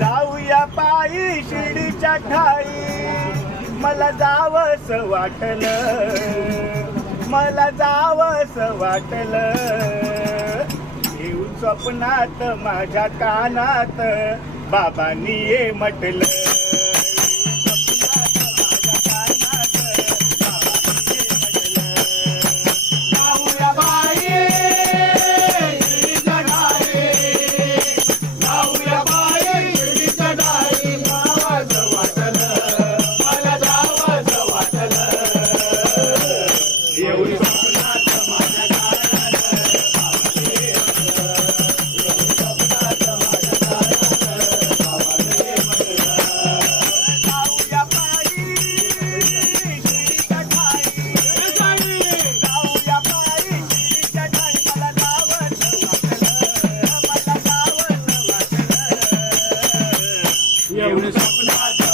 जाऊया पायी शिर्डीच्या ठाई, मला जावस वाटलं, मला जावस वाटलं. येऊन स्वप्नात माझ्या कानात बाबांनी ये म्हटलं. एवढे स्वप्नात